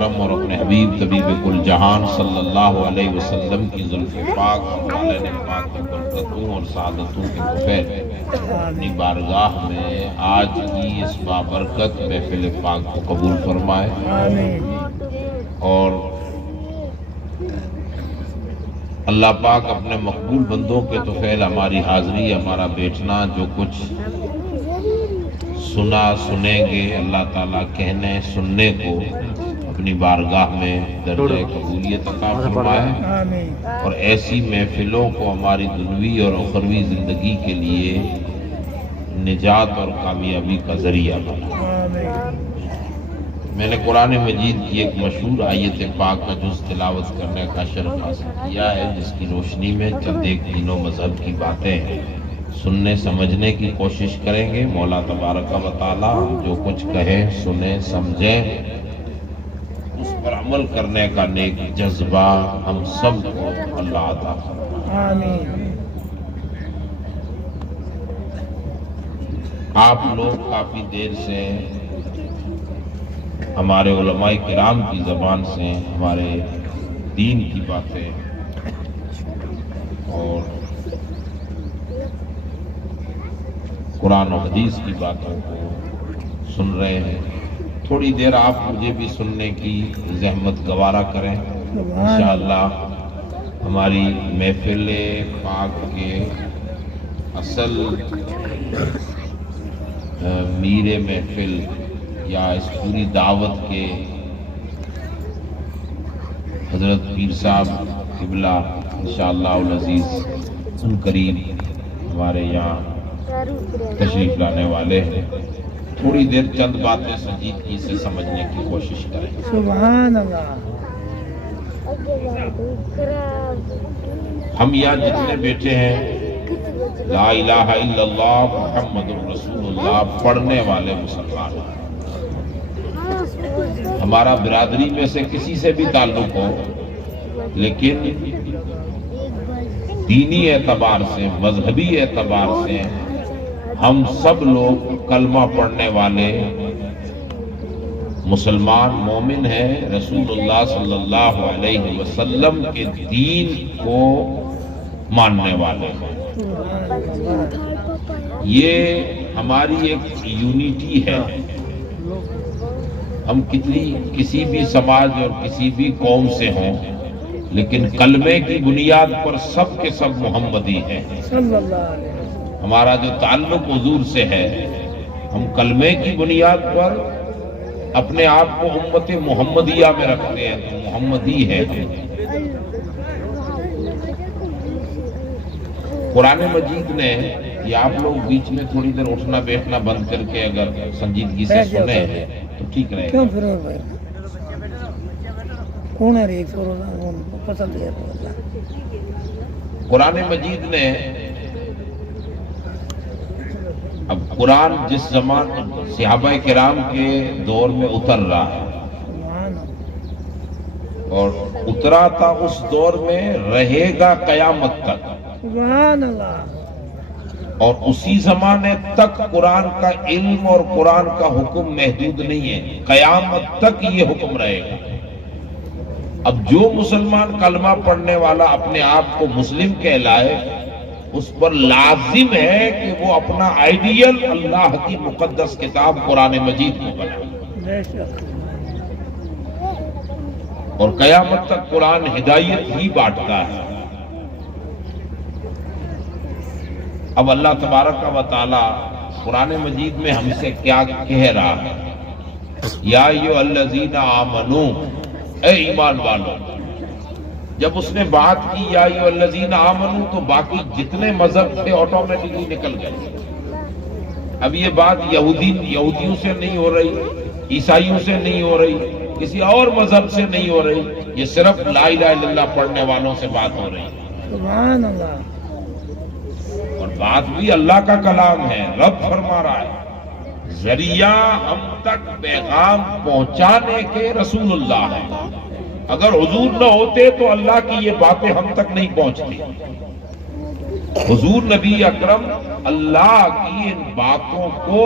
اکرم اور اپنے حبیب طبیب کل جہان صلی اللہ علیہ وسلم کی زلف پاک اور عالم پاک کی برکتوں اور سعادتوں کے بغیر اپنی بارگاہ میں آج کی اس بابرکت محفل پاک کو قبول فرمائے اور اللہ پاک اپنے مقبول بندوں کے طفیل ہماری حاضری ہمارا بیٹھنا جو کچھ سنا سنیں گے اللہ تعالیٰ کہنے سننے کو اپنی بارگاہ میں درجہ قبولیت عطا فرمائے اور ایسی محفلوں کو ہماری دنیوی اور اخروی زندگی کے لیے نجات اور کامیابی کا ذریعہ بنائے۔ میں نے قرآن مجید کی ایک مشہور آیت پاک کا جز تلاوت کرنے کا شرف حاصل کیا ہے، جس کی روشنی میں چند ایک دین و مذہب کی باتیں سننے سمجھنے کی کوشش کریں گے۔ مولا تبارک و تعالی ہم جو کچھ کہیں سنیں سمجھیں اس پر عمل کرنے کا نیک جذبہ ہم سب کو اللہ عطا فرمائے۔ آپ لوگ کافی دیر سے ہمارے علماء کرام کی زبان سے ہمارے دین کی باتیں اور قرآن و حدیث کی باتوں کو سن رہے ہیں۔ تھوڑی دیر آپ مجھے بھی سننے کی زحمت گوارا کریں، انشاءاللہ ہماری محفل پاک کے اصل میر محفل یا اس پوری دعوت کے حضرت پیر صاحب قبلہ انشاءاللہ العزیز ان قریب ہمارے یہاں تشریف لانے والے ہیں۔ تھوڑی دیر چند باتیں سنجیدگی سے سمجھنے کی کوشش کریں۔ سبحان اللہ۔ ہم یہاں جتنے بیٹھے ہیں لا الہ الا اللہ محمد رسول اللہ پڑھنے والے مسلمان ہیں۔ ہمارا برادری میں سے کسی سے بھی تعلق ہو لیکن دینی اعتبار سے مذہبی اعتبار سے ہم سب لوگ کلمہ پڑھنے والے مسلمان مومن ہیں، رسول اللہ صلی اللہ علیہ وسلم کے دین کو ماننے والے ہیں۔ یہ ہماری ایک یونیٹی ہے۔ ہم کسی بھی سماج اور کسی بھی قوم سے ہوں لیکن کلمے کی بنیاد پر سب کے سب محمدی ہیں۔ ہمارا جو تعلق حضور سے ہے ہم کلمے کی بنیاد پر اپنے آپ کو امت محمدیہ میں رکھتے ہیں تو محمدی ہے۔ قرآن مجید نے یہ آپ لوگ بیچ میں تھوڑی دیر اٹھنا بیٹھنا بند کر کے اگر سنجیدگی سے سنیں تو ٹھیک رہے گا۔ قرآن مجید نے اب قرآن جس زمان صحابہ کرام کے دور میں اتر رہا ہے اور اترا تھا اس دور میں رہے گا قیامت تک، سبحان اللہ۔ اور اسی زمانے تک قرآن کا علم اور قرآن کا حکم محدود نہیں ہے، قیامت تک یہ حکم رہے گا۔ اب جو مسلمان کلمہ پڑھنے والا اپنے آپ کو مسلم کہلائے اس پر لازم ہے کہ وہ اپنا آئیڈیل اللہ کی مقدس کتاب قرآن مجید کو بنائے، اور قیامت تک قرآن ہدایت ہی بانٹتا ہے۔ اب اللہ تبارک و تعالی قرآن مجید میں ہم سے کیا کہہ رہا ہے؟ یا ایھا الذین آمنو، اے ایمان والو۔ جب اس نے بات کی یا ایھا الذین آمنو تو باقی جتنے مذہب تھے آٹومیٹکلی نکل گئے۔ اب یہ بات یہودیوں سے نہیں ہو رہی، عیسائیوں سے نہیں ہو رہی، کسی اور مذہب سے نہیں ہو رہی، یہ صرف لا الہ الا اللہ پڑھنے والوں سے بات ہو رہی ہے۔ سبحان اللہ۔ اور بات بھی اللہ کا کلام ہے، رب فرما رہا ہے، ذریعہ ہم تک پیغام پہنچانے کے رسول اللہ ہے۔ اگر حضور نہ ہوتے تو اللہ کی یہ باتیں ہم تک نہیں پہنچتی۔ حضور نبی اکرم اللہ کی ان باتوں کو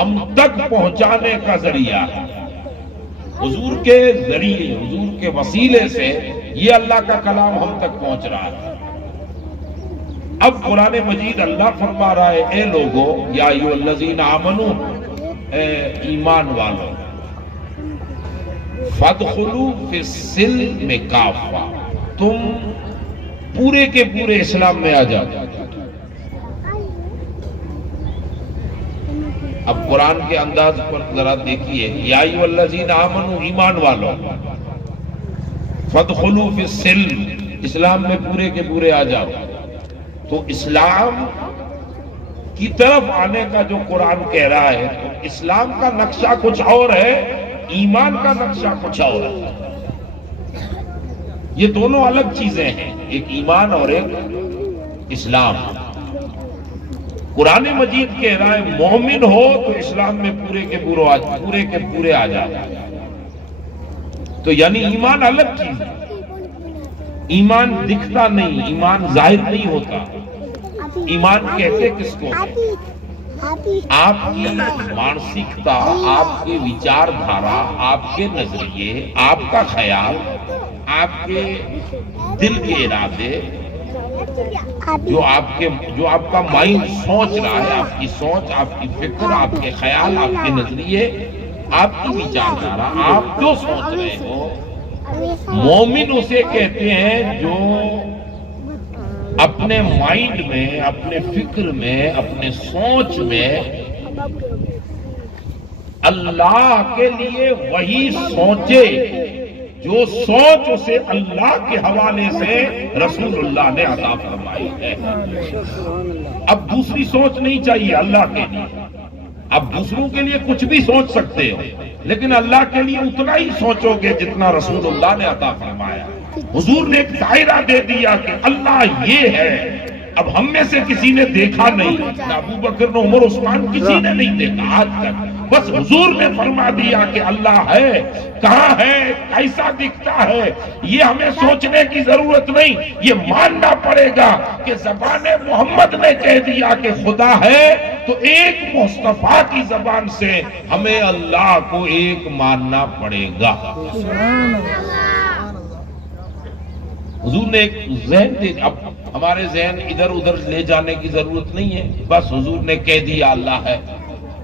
ہم تک پہنچانے کا ذریعہ ہے۔ حضور کے ذریعے، حضور کے وسیلے سے یہ اللہ کا کلام ہم تک پہنچ رہا ہے۔ اب قرآن مجید اللہ فرما رہا ہے، اے لوگو یا ایھا الذین آمنو، اے ایمان والو، فادخلوا فی السلم کافہ، تم پورے کے پورے اسلام میں آ جاؤ۔ اب قرآن کے انداز پر ذرا دیکھیے، یا ایھا الذین آمنو، ایمان والو، فادخلوا فی السلم، اسلام میں پورے کے پورے آ جاؤ۔ تو اسلام کی طرف آنے کا جو قرآن کہہ رہا ہے، تو اسلام کا نقشہ کچھ اور ہے، ایمان کا نقشہ کچھ اور ہے۔ یہ دونوں الگ چیزیں ہیں، ایک ایمان اور ایک اسلام۔ قرآن مجید کہہ رہا ہے مومن ہو تو اسلام میں پورے کے پورے آ جاؤ۔ تو یعنی ایمان الگ چیز ہے، ایمان دکھتا نہیں، ایمان ظاہر نہیں ہوتا۔ ایمان کہتے کس کو؟ آپ کی مانسکتا، آپ کے وچار دھارا، آپ کے نظریے، آپ کا خیال، آپ کے دل کے ارادے، جو آپ کا مائنڈ سوچ رہا ہے، آپ کی سوچ، آپ کی فکر، آپ کے خیال، آپ کے نظریے، آپ کی وچار دھارا، آپ جو سوچ رہے ہو، مومن اسے کہتے ہیں جو اپنے مائنڈ میں، اپنے فکر میں، اپنے سوچ میں اللہ کے لیے وہی سوچے جو سوچ اسے اللہ کے حوالے سے رسول اللہ نے عطا فرمائی ہے۔ اب دوسری سوچ نہیں چاہیے اللہ کے لیے۔ اب دوسروں کے لیے کچھ بھی سوچ سکتے ہو، لیکن اللہ کے لیے اتنا ہی سوچو گے جتنا رسول اللہ نے عطا فرمایا۔ حضور نے ایک دائرہ دے دیا کہ اللہ یہ ہے۔ اب ہم میں سے کسی نے دیکھا نہیں، نہ ابو بکر نہ عمر عثمان، کسی نے نہیں دیکھا آج تک، بس حضور نے فرما دیا کہ اللہ ہے، کہاں ہے، کیسا دکھتا ہے، یہ ہمیں سوچنے کی ضرورت نہیں، یہ ماننا پڑے گا کہ زبان محمد نے کہہ دیا کہ خدا ہے، تو ایک مصطفیٰ کی زبان سے ہمیں اللہ کو ایک ماننا پڑے گا۔ حضور نے ایک ذہن دے، اب ہمارے ذہن ادھر ادھر لے جانے کی ضرورت نہیں ہے، بس حضور نے کہہ دیا اللہ ہے۔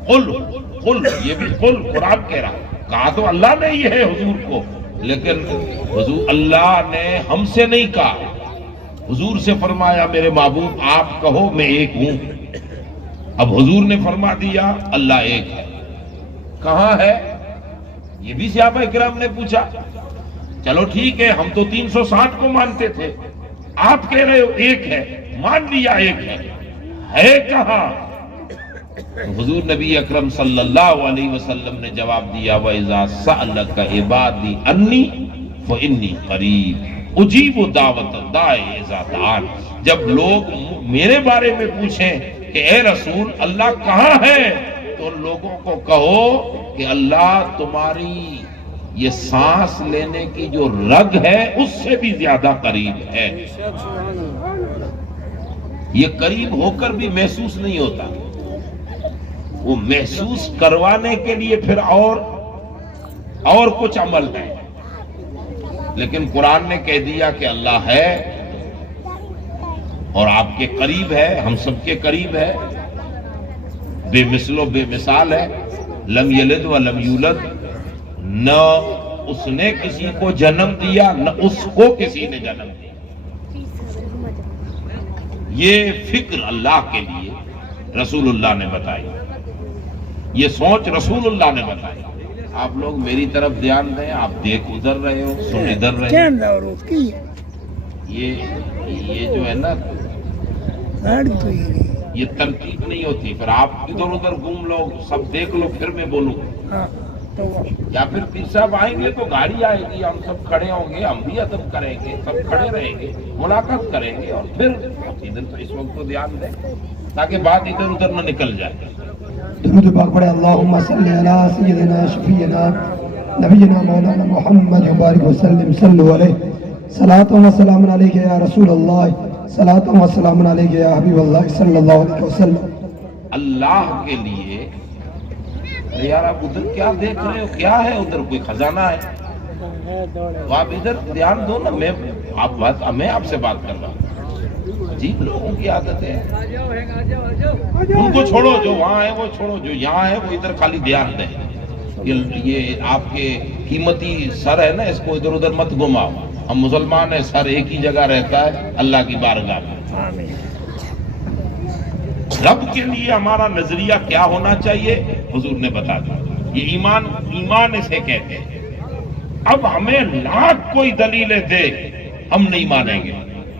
قل، یہ بھی قرآن کہہ رہا، کہا تو اللہ نے ہی ہے حضور کو، لیکن حضور اللہ نے ہم سے نہیں کہا، حضور سے فرمایا میرے محبوب آپ کہو میں ایک ہوں۔ اب حضور نے فرما دیا اللہ ایک ہے۔ کہاں ہے؟ یہ بھی صحابہ کرام نے پوچھا۔ چلو ٹھیک ہے، ہم تو 360 کو مانتے تھے، آپ کہہ رہے ہو ایک ہے، مان لیا ایک ہے کہاں؟ حضور نبی اکرم صلی اللہ علیہ وسلم نے جواب دیا وَإِذَا سَأَلَكَ عِبَادِي عَنِّي فَإِنِّي قَرِيبٌ أُجِيبُ دَعْوَةَ الدَّاعِ إِذَا دَعَانِ۔ جب لوگ میرے بارے میں پوچھیں کہ اے رسول اللہ کہاں ہے، تو لوگوں کو کہو کہ اللہ تمہاری یہ سانس لینے کی جو رگ ہے اس سے بھی زیادہ قریب ہے۔ یہ قریب ہو کر بھی محسوس نہیں ہوتا، وہ محسوس کروانے کے لیے پھر اور کچھ عمل ہے، لیکن قرآن نے کہہ دیا کہ اللہ ہے اور آپ کے قریب ہے، ہم سب کے قریب ہے، بے مثل و بے مثال ہے، لم یلد ولم یولد، نہ اس نے کسی کو جنم دیا نہ اس کو کسی نے جنم دیا۔ یہ فکر اللہ کے لیے رسول اللہ نے بتائی، یہ سوچ رسول اللہ نے بتائی۔ آپ لوگ میری طرف دھیان دیں، آپ دیکھ ادھر رہے ہو، سن ادھر رہے ہو، یہ جو ہے نا یہ ترتیب نہیں ہوتی، پھر آپ ادھر ادھر گھوم لو، سب دیکھ لو پھر میں بولوں، یا پھر پیر صاحب آئیں گے تو گاڑی آئے گی، ہم سب کھڑے ہوں گے، ہم بھی ادب کریں گے، سب کھڑے رہیں گے، ملاقات کریں گے، اور پھر ادھر تو اس وقت تو دھیان دیں تاکہ بات ادھر ادھر نہ نکل جائے۔ درود پاک پڑھے اللہم صلی علی سیدنا شفیعنا نبینا مولانا محمد وبارک وسلم صلو علیہ صلاۃ و سلام علیک یا رسول اللہ صلاۃ و سلام علیک یا حبیب اللہ صلی اللہ علیہ وسلم۔ اللہ کے لیے ارے یار آپ ادھر کیا دیکھ رہے ہو, کیا ہے ادھر, کوئی خزانہ ہے؟ تو آپ ادھر دھیان دو نا, میں آپ سے بات کر رہا ہوں. عجیب لوگوں کی عادت ہے. ان کو چھوڑو, جو وہاں ہے وہ چھوڑو, جو یہاں ہے وہ ادھر خالی دھیان دیں. یہ آپ کے قیمتی سر ہے نا, اس کو ادھر ادھر مت گھماؤ. ہم مسلمان ہیں, سر ایک ہی جگہ رہتا ہے, اللہ کی بارگاہ میں. رب کے لیے ہمارا نظریہ کیا ہونا چاہیے حضور نے بتا دیا. یہ ایمان اسے کہتے ہیں. اب ہمیں لاکھ کوئی دلیلیں دے, ہم نہیں مانیں گے.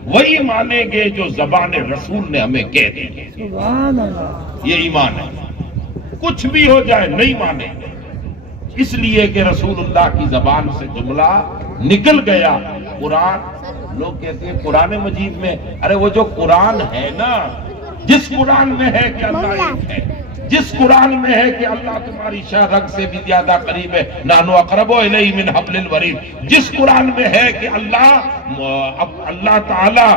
وہی مانیں گے جو زبان رسول نے ہمیں کہہ دی. سبحان اللہ. یہ ایمان ہے. کچھ بھی ہو جائے نہیں مانیں گے, اس لیے کہ رسول اللہ کی زبان سے جملہ نکل گیا. قرآن, لوگ کہتے ہیں قرآن مجید میں, ارے وہ جو قرآن ہے نا, جس قرآن میں ہے کہ اللہ ایک ہے, جس قرآن میں ہے کہ اللہ تمہاری شاہ رگ سے بھی زیادہ قریب ہے, نحن اقرب الیہ من حبل الورید, جس قرآن میں ہے کہ اللہ تعالی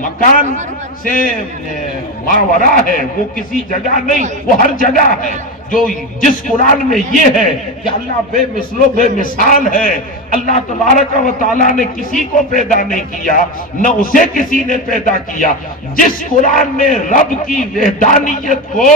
مکان سے ماورا ہے, وہ کسی جگہ نہیں, وہ ہر جگہ ہے. جس قرآن میں یہ ہے کہ اللہ بے مثل و بے مثال ہے, اللہ تبارک و تعالیٰ نے کسی کو پیدا نہیں کیا, نہ اسے کسی نے پیدا کیا. جس قرآن نے رب کی وحدانیت کو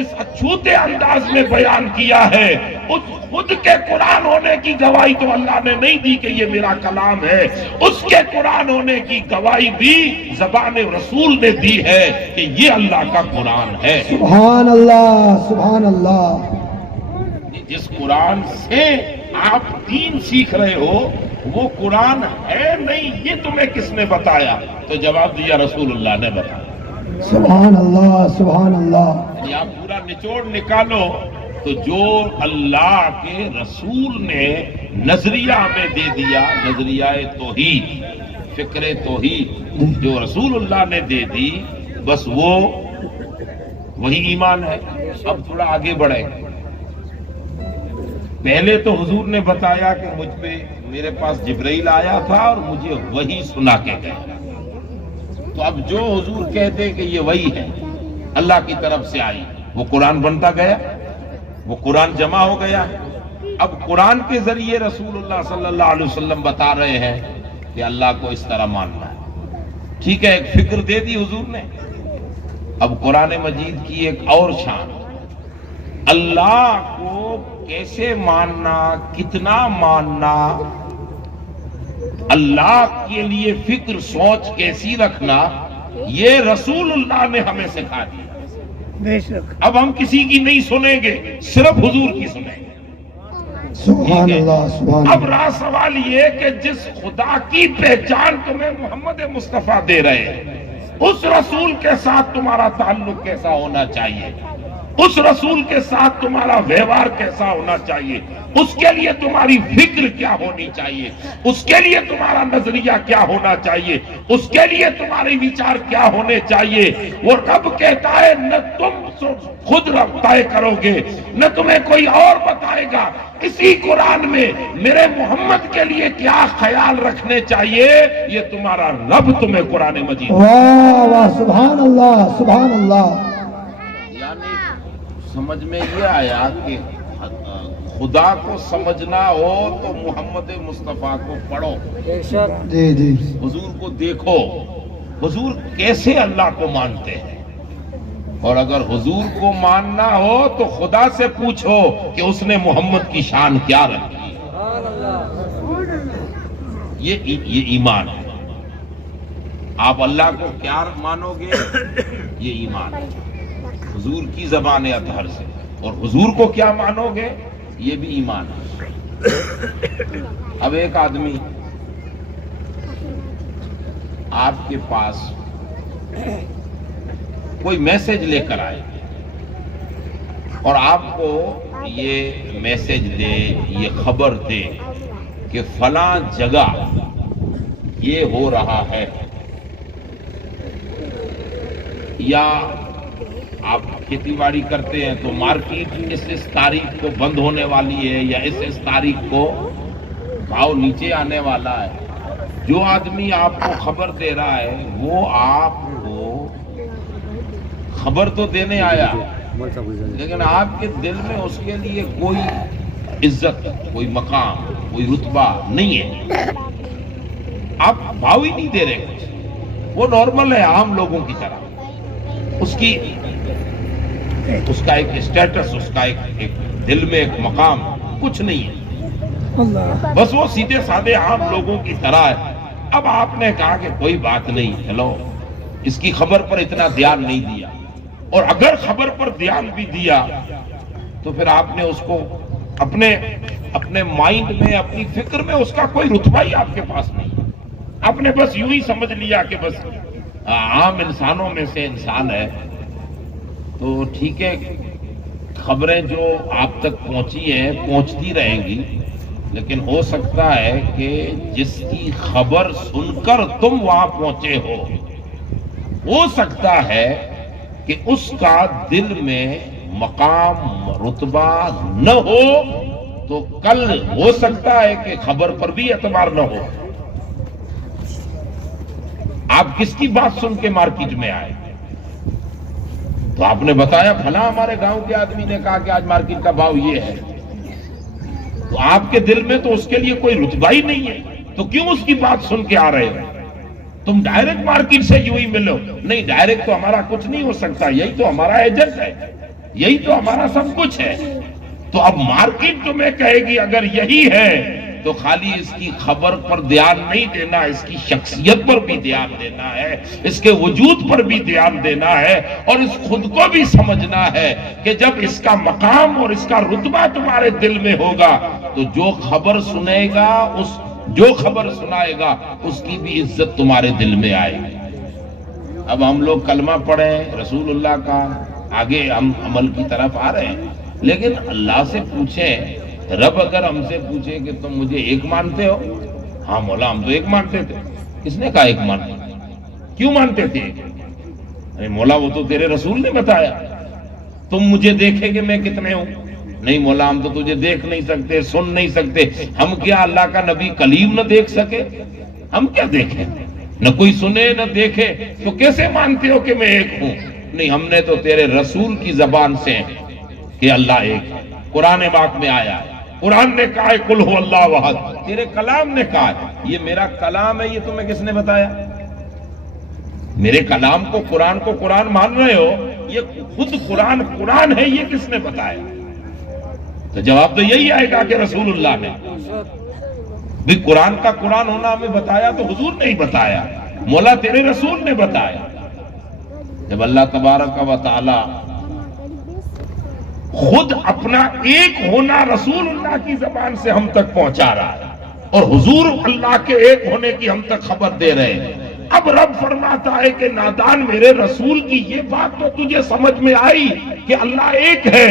اس اچھوتے انداز میں بیان کیا ہے, اس خود کے قرآن ہونے کی گواہی تو اللہ نے نہیں دی کہ یہ میرا کلام ہے, اس کے قرآن ہونے کی گواہی بھی زبان رسول نے دی ہے کہ یہ اللہ کا قرآن ہے. سبحان اللہ, سبحان اللہ. جس قرآن سے آپ دین سیکھ رہے ہو وہ قرآن ہے نہیں, یہ تمہیں کس نے بتایا؟ تو جواب دیا رسول اللہ نے بتایا. سبحان اللہ, سبحان اللہ. یعنی آپ پورا نچوڑ نکالو تو جو اللہ کے رسول نے نظریہ ہمیں دے دیا, نظریہ توحید, فکر توحید جو رسول اللہ نے دے دی, بس وہی ایمان ہے. اب تھوڑا آگے بڑھے. پہلے تو حضور نے بتایا کہ مجھ پہ میرے پاس جبرائیل آیا تھا اور مجھے وہی سنا کے گیا. تو اب جو حضور کہتے کہ یہ وہی ہے اللہ کی طرف سے آئی, وہ قرآن بنتا گیا, وہ قرآن جمع ہو گیا. اب قرآن کے ذریعے رسول اللہ صلی اللہ علیہ وسلم بتا رہے ہیں کہ اللہ کو اس طرح ماننا ہے. ٹھیک ہے, ایک فکر دے دی حضور نے. اب قرآن مجید کی ایک اور شان, اللہ کو کیسے ماننا, کتنا ماننا, اللہ کے لیے فکر سوچ کیسی رکھنا, یہ رسول اللہ نے ہمیں سکھا دیا. بے شک. اب ہم کسی کی نہیں سنیں گے, صرف حضور کی سنیں گے. سبحان اللہ, سبحان اب اللہ. رہا سوال یہ کہ جس خدا کی پہچان تمہیں محمد مصطفیٰ دے رہے ہیں, اس رسول کے ساتھ تمہارا تعلق کیسا ہونا چاہیے, اس رسول کے ساتھ تمہارا ویوہار کیسا ہونا چاہیے, اس کے لیے تمہاری فکر کیا ہونی چاہیے, اس کے لیے تمہارا نظریہ کیا ہونا چاہیے, اس کے لیے تمہارے وچار کیا ہونے چاہیے. وہ رب کہتا ہے نہ تم خود طے کرو گے, نہ تمہیں کوئی اور بتائے گا. اسی قرآن میں میرے محمد کے لیے کیا خیال رکھنے چاہیے, یہ تمہارا رب تمہیں قرآن مجید. واہ واہ, سبحان اللہ, سبحان اللہ. یعنی سمجھ میں یہ آیا کہ خدا کو سمجھنا ہو تو محمد مصطفیٰ کو پڑھو, جی جی. حضور کو دیکھو, حضور کیسے اللہ کو مانتے ہیں. اور اگر حضور کو ماننا ہو تو خدا سے پوچھو کہ اس نے محمد کی شان کیا رکھی. یہ ایمان ہے. آپ اللہ کو کیا مانو گے, یہ ایمان ہے. حضور کی زبان اطہر سے, اور حضور کو کیا مانو گے, یہ بھی ایمان ہے. اب ایک آدمی آپ کے پاس کوئی میسج لے کر آئے اور آپ کو یہ میسج دے, یہ خبر دے کہ فلاں جگہ یہ ہو رہا ہے, یا آپ کھیتی باڑی کرتے ہیں تو مارکیٹ اس تاریخ کو بند ہونے والی ہے, یا اس تاریخ کو بھاؤ نیچے آنے والا ہے. جو آدمی آپ کو خبر دے رہا ہے وہ آپ کو خبر تو دینے آیا, لیکن آپ کے دل میں اس کے لیے کوئی عزت، کوئی مقام، کوئی رتبہ نہیں ہے، آپ بھاؤ ہی نہیں دے رہے کچھ، وہ نارمل ہے عام لوگوں کی طرح، اس کا ایک اسٹیٹس، اس کا ایک دل میں ایک مقام کچھ نہیں ہے، بس وہ سیدھے سادے عام لوگوں کی طرح ہے۔ اب آپ نے کہا کہ کوئی بات نہیں، چلو اس کی خبر پر اتنا دھیان نہیں دیا، اور اگر خبر پر دھیان بھی دیا تو پھر آپ نے اس کو اپنے مائنڈ میں، اپنی فکر میں اس کا کوئی رتبہ ہی آپ کے پاس نہیں، آپ نے بس یوں ہی سمجھ لیا کہ بس عام انسانوں میں سے انسان ہے۔ تو ٹھیک ہے، خبریں جو آپ تک پہنچی ہیں پہنچتی رہیں گی، لیکن ہو سکتا ہے کہ جس کی خبر سن کر تم وہاں پہنچے ہو سکتا ہے کہ اس کا دل میں مقام، رتبہ نہ ہو، تو کل ہو سکتا ہے کہ خبر پر بھی اعتبار نہ ہو۔ آپ کس کی بات سن کے مارکیٹ میں آئے؟ تو آپ نے بتایا فلاں ہمارے گاؤں کے آدمی نے کہا کہ آج مارکیٹ کا بھاؤ یہ ہے، تو آپ کے دل میں تو اس کے لیے کوئی رتبہ ہی نہیں ہے، تو کیوں اس کی بات سن کے آ رہے ہو؟ تم ڈائریکٹ مارکیٹ سے یوں ہی ملو؟ نہیں، ڈائریکٹ تو ہمارا کچھ نہیں ہو سکتا، یہی تو ہمارا ایجنٹ ہے، یہی تو ہمارا سب کچھ ہے۔ تو اب مارکیٹ تمہیں کہے گی اگر یہی ہے تو خالی اس کی خبر پر دھیان نہیں دینا، اس کی شخصیت پر بھی دھیان دینا ہے، اس کے وجود پر بھی دھیان دینا ہے، اور اس خود کو بھی سمجھنا ہے کہ جب اس کا مقام اور اس کا رتبہ تمہارے دل میں ہوگا تو جو خبر سنے گا، جو خبر سنائے گا، اس کی بھی عزت تمہارے دل میں آئے گی۔ اب ہم لوگ کلمہ پڑھیں رسول اللہ کا، آگے ہم عمل کی طرف آ رہے ہیں، لیکن اللہ سے پوچھیں، رب اگر ہم سے پوچھے کہ تم مجھے ایک مانتے ہو؟ ہاں مولا ہم تو ایک مانتے تھے۔ کس نے کہا ایک مانتے؟ کیوں مانتے تھے؟ ارے مولا وہ تو تیرے رسول نے بتایا۔ تم مجھے دیکھے کہ میں کتنے ہوں؟ نہیں مولا ہم تو تجھے دیکھ نہیں سکتے، سن نہیں سکتے، ہم کیا اللہ کا نبی کلیم نہ دیکھ سکے؟ ہم کیا دیکھیں؟ نہ کوئی سنے نہ دیکھے تو کیسے مانتے ہو کہ میں ایک ہوں؟ نہیں، ہم نے تو تیرے رسول کی زبان سے کہ اللہ ایک ہے، قرآن پاک میں آیا ہے، قرآن نے کہا ہے قل هو اللہ احد، تیرے کلام نے کہا ہے۔ یہ میرا کلام ہے، یہ تمہیں کس نے بتایا؟ میرے کلام کو قرآن مان رہے ہو، یہ خود قرآن ہے، یہ کس نے بتایا؟ تو جواب تو یہی آئے گا کہ رسول اللہ نے۔ بھی قرآن کا قرآن ہونا ہمیں بتایا تو حضور نے ہی بتایا، مولا تیرے رسول نے بتایا۔ جب اللہ تبارک و تعالی خود اپنا ایک ہونا رسول اللہ کی زبان سے ہم تک پہنچا رہا ہے، اور حضور اللہ کے ایک ہونے کی ہم تک خبر دے رہے ہیں، اب رب فرماتا ہے کہ نادان میرے رسول کی یہ بات تو تجھے سمجھ میں آئی کہ اللہ ایک ہے،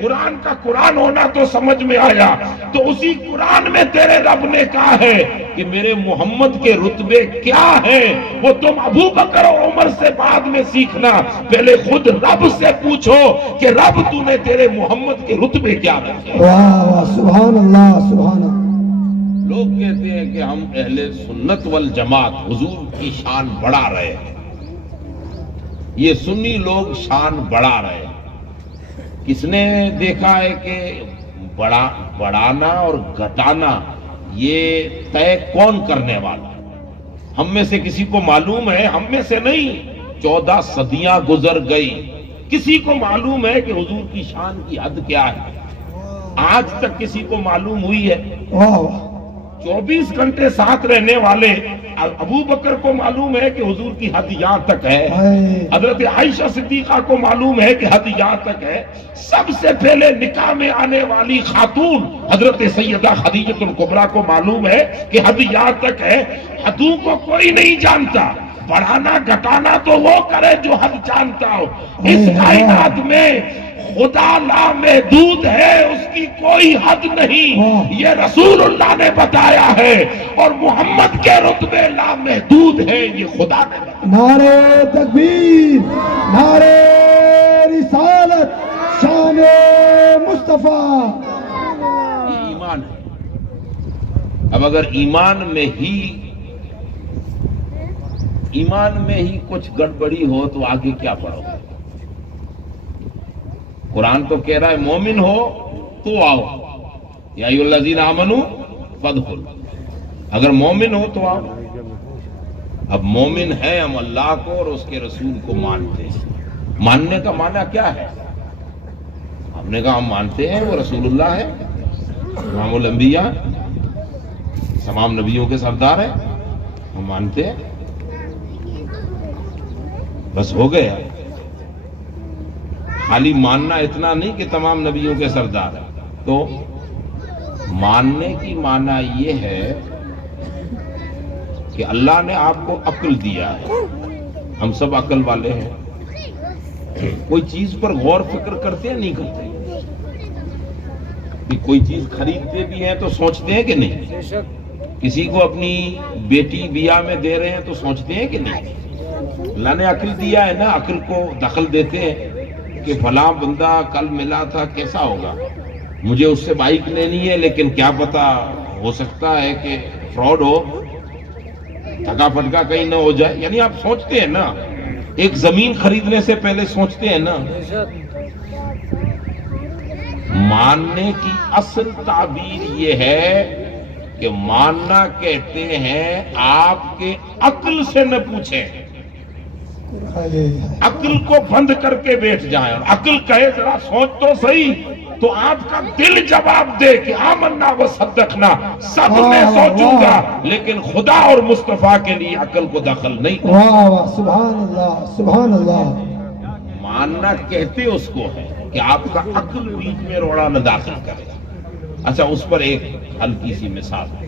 قرآن کا قرآن ہونا تو سمجھ میں آیا، تو اسی قرآن میں تیرے رب نے کہا ہے کہ میرے محمد کے رتبے کیا ہیں وہ تم ابو بکر و عمر سے بعد میں سیکھنا، پہلے خود رب سے پوچھو کہ رب تو نے تیرے محمد کے رتبے کیا رکھے۔ واہ واہ، سبحان اللہ سبحان اللہ۔ لوگ کہتے ہیں کہ ہم اہل سنت والجماعت حضور کی شان بڑھا رہے ہیں، یہ سنی لوگ شان بڑھا رہے ہیں۔ کس نے دیکھا ہے کہ بڑھانا اور گھٹانا یہ طے کون کرنے والا؟ ہم میں سے کسی کو معلوم ہے؟ ہم میں سے نہیں، 14 صدیاں گزر گئی، کسی کو معلوم ہے کہ حضور کی شان کی حد کیا ہے؟ آج تک کسی کو معلوم ہوئی ہے؟ 24 گھنٹے ساتھ رہنے والے ابو بکر کو معلوم ہے کہ حضور کی حد یہاں تک ہے، حضرت عائشہ صدیقہ کو معلوم ہے کہ حد یہاں تک ہے، سب سے پہلے نکاح میں آنے والی خاتون حضرت سیدہ خدیجہ الکبریٰ کو معلوم ہے کہ حد یہاں تک ہے۔ حدوں کو کوئی نہیں جانتا، بڑھانا گھٹانا تو وہ کرے جو حد جانتا ہو۔ اس کائنات میں خدا لامحدود ہے، اس کی کوئی حد نہیں، یہ رسول اللہ نے بتایا ہے، اور محمد کے رتبے لامحدود ہیں، یہ خدا نے بتایا۔ نعرہ تکبیر، نعرہ رسالت، شان مصطفیٰ۔ یہ ایمان ہے۔ اب اگر ایمان میں ہی کچھ گڑبڑی ہو تو آگے کیا پڑھو گے؟ قرآن تو کہہ رہا ہے مومن ہو تو آؤ، یا ایھاالذین آمنوا فادخلوا، اگر مومن ہو تو آؤ۔ اب مومن ہے ہم اللہ کو اور اس کے رسول کو مانتے ہیں۔ ماننے کا معنی کیا ہے؟ ہم نے کہا ہم مانتے ہیں وہ رسول اللہ ہے، امام الانبیاء، تمام نبیوں کے سردار ہیں، ہم مانتے ہیں، بس ہو گیا۔ خالی ماننا اتنا نہیں کہ تمام نبیوں کے سردار ہیں، تو ماننے کی معنی یہ ہے کہ اللہ نے آپ کو عقل دیا ہے، ہم سب عقل والے ہیں، کوئی چیز پر غور فکر کرتے ہیں نہیں کرتے؟ کہ کوئی چیز خریدتے بھی ہیں تو سوچتے ہیں کہ نہیں؟ کسی کو اپنی بیٹی بیاہ میں دے رہے ہیں تو سوچتے ہیں کہ نہیں؟ اللہ نے عقل دیا ہے نا، عقل کو دخل دیتے ہیں کہ فلاں بندہ کل ملا تھا کیسا ہوگا، مجھے اس سے بائک لینی ہے لیکن کیا پتا ہو سکتا ہے کہ فراڈ ہو، تھکا پٹکا کہیں نہ ہو جائے، یعنی آپ سوچتے ہیں نا، ایک زمین خریدنے سے پہلے سوچتے ہیں نا۔ ماننے کی اصل تعبیر یہ ہے کہ ماننا کہتے ہیں آپ کے عقل سے نہ پوچھیں، عقل کو بند کر کے بیٹھ جائیں، اور عقل کہے ذرا سوچ تو صحیح، تو آپ کا دل جواب دے کہ آمنا و صدقنا، سب میں سوچوں گا لیکن خدا اور مصطفیٰ کے لیے عقل کو دخل نہیں کروں۔ واہ واہ، سبحان اللہ سبحان اللہ۔ ماننا کہتے اس کو ہے کہ آپ کا عقل بیچ میں روڑا نہ داخل کرے۔ اچھا، اس پر ایک ہلکی سی مثال ہے،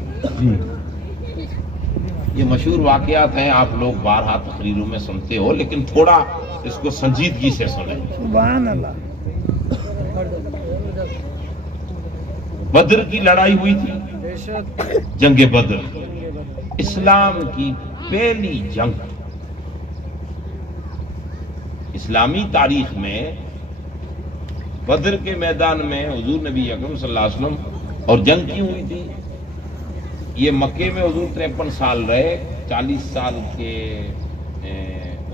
یہ مشہور واقعات ہیں، آپ لوگ بارہا تقریروں میں سنتے ہو، لیکن تھوڑا اس کو سنجیدگی سے سنیں۔ سبحان اللہ۔ بدر کی لڑائی ہوئی تھی، جنگ بدر، اسلام کی پہلی جنگ۔ اسلامی تاریخ میں بدر کے میدان میں حضور نبی اکرم صلی اللہ علیہ وسلم، اور جنگ کی ہوئی تھی، یہ مکے میں حضور 53 سال رہے، 40 سال کے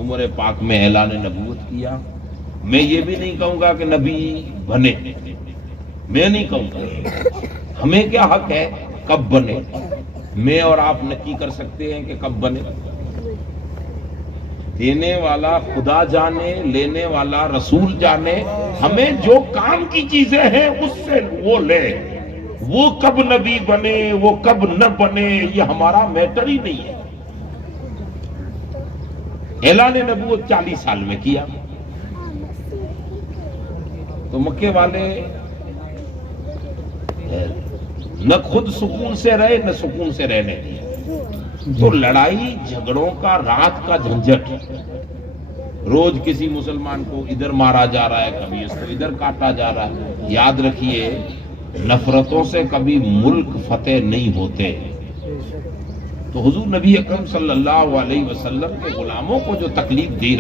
عمر پاک میں اعلان نبوت کیا۔ میں یہ بھی نہیں کہوں گا کہ نبی بنے، میں نہیں کہوں گا، ہمیں کیا حق ہے کب بنے، میں اور آپ نکی کر سکتے ہیں کہ کب بنے؟ دینے والا خدا جانے، لینے والا رسول جانے، ہمیں جو کام کی چیزیں ہیں اس سے وہ لے، وہ کب نبی بنے وہ کب نہ بنے یہ ہمارا میٹر ہی نہیں ہے۔ اعلان نبوت 40 سال میں کیا، تو مکے والے نہ خود سکون سے رہے نہ سکون سے رہنے دیا، تو لڑائی جھگڑوں کا رات کا جھنجٹ، روز کسی مسلمان کو ادھر مارا جا رہا ہے، کبھی اس کو ادھر کاٹا جا رہا ہے۔ یاد رکھیے، نفرتوں سے کبھی ملک فتح نہیں ہوتے۔ تو حضور نبی اکرم صلی اللہ علیہ وسلم کے غلاموں کو جو تکلیف دی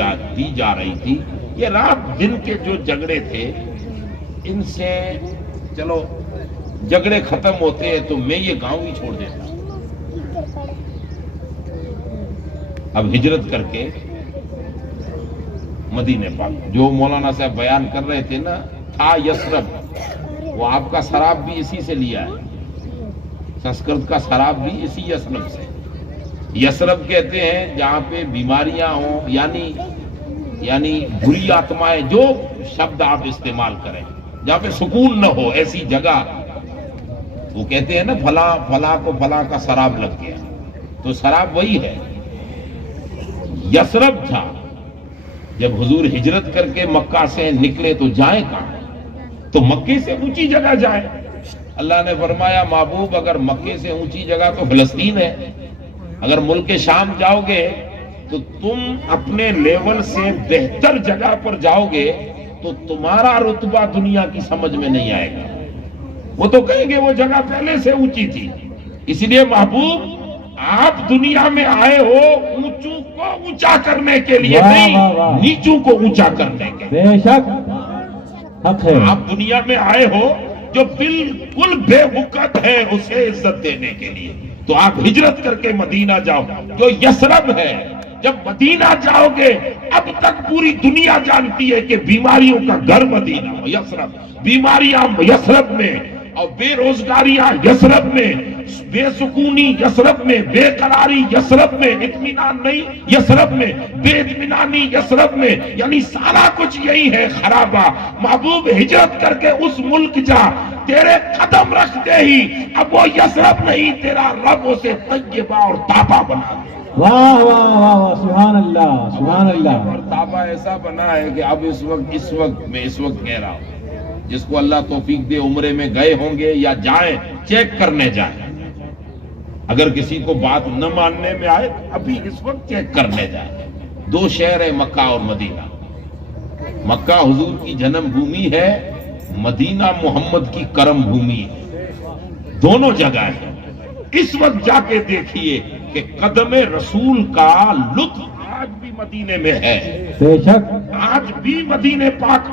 جا رہی تھی، یہ رات دن کے جو جھگڑے تھے، ان سے چلو جھگڑے ختم ہوتے تو میں یہ گاؤں ہی چھوڑ دیتا۔ اب ہجرت کر کے مدینے پاک، جو مولانا صاحب بیان کر رہے تھے نا، تھا یثرب، وہ آپ کا سراب بھی اسی سے لیا ہے، سنسکرت کا سراب بھی اسی یثرب سے۔ یثرب کہتے ہیں جہاں پہ بیماریاں ہوں، یعنی بری آتمائیں، جو شبد آپ استعمال کریں، جہاں پہ سکون نہ ہو، ایسی جگہ وہ کہتے ہیں نا فلاں کو فلاں کا سراب لگ گیا، تو سراب وہی ہے، یثرب تھا۔ جب حضور ہجرت کر کے مکہ سے نکلے تو جائیں کہاں؟ تو مکے سے اونچی جگہ جائیں۔ اللہ نے فرمایا محبوب اگر مکے سے اونچی جگہ تو فلسطین ہے، اگر ملک شام جاؤ گے تو تم اپنے لیول سے بہتر جگہ پر جاؤ گے تو تمہارا رتبہ دنیا کی سمجھ میں نہیں آئے گا۔ وہ تو کہیں گے وہ جگہ پہلے سے اونچی تھی، اس لیے محبوب آپ دنیا میں آئے ہو اونچوں کو اونچا کرنے کے لیے نہیں، نیچوں کو اونچا کرنے کے لیے۔ بے شک حق ہے۔ آپ دنیا میں آئے ہو جو بالکل بے وقت ہے اسے عزت دینے کے لیے، تو آپ ہجرت کر کے مدینہ جاؤ جو یثرب ہے، جب مدینہ جاؤ گے، اب تک پوری دنیا جانتی ہے کہ بیماریوں کا گھر مدینہ یثرب، بیماریاں یثرب میں، اور بے روزگاریاں یثرب میں، بے سکونی یثرب میں، بے قراری یثرب میں، اطمینان نہیں یثرب میں، بے اطمینانی یثرب میں، یعنی سارا کچھ یہی ہے خرابہ۔ محبوب ہجرت کر کے اس ملک جا، تیرے قدم رکھتے ہی اب وہ یثرب نہیں، تیرا رب اسے طیبہ اور طابہ بنا دے۔ واہ واہ واہ واہ، سبحان اللہ سبحان اللہ۔ اور طابہ ایسا بنا ہے کہ اب اس وقت میں کہہ رہا ہوں، جس کو اللہ توفیق دے عمرے میں گئے ہوں گے یا جائیں، چیک کرنے جائیں، اگر کسی کو بات نہ ماننے میں آئے تو ابھی اس وقت چیک کرنے جائیں۔ دو شہر ہے مکہ اور مدینہ۔ مکہ حضور کی جنم بھومی ہے، مدینہ محمد کی کرم بھومی ہے، دونوں جگہ ہیں۔ اس وقت جا کے دیکھیے کہ قدم رسول کا لطف آج بھی مدینے میں ہے، بے شک آج بھی مدینے پاک